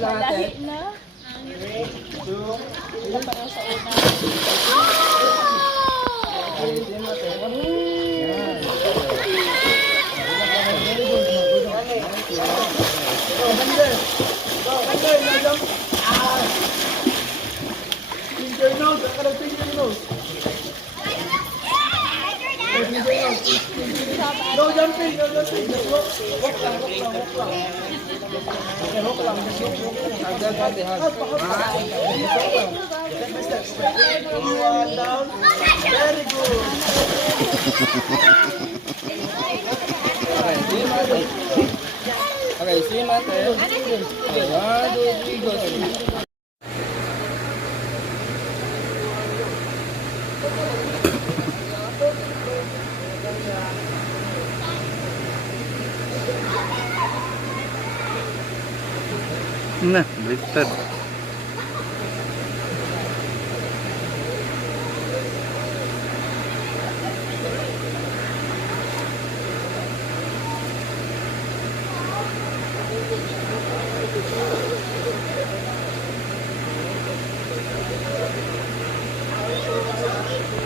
lang ate. Lahi na. 3, 2, Wala pa rin sa una. alisin mo ate. Yan. Very good. Thank you. Go, Bender. Go, Bender. Now jump. Finger nose. Saan ka nag-finger nose? Finger nose. No jumping. No jumping. Just walk. Walk lang. Walk lang. Walk lang. Okay, walk lang. Just walk lang. Agad ate. Hug. Walk lang. Step by step. One down. Very good. Okay, see you, ate. Okay, 1, 2, 3, go. Nah, baliktad.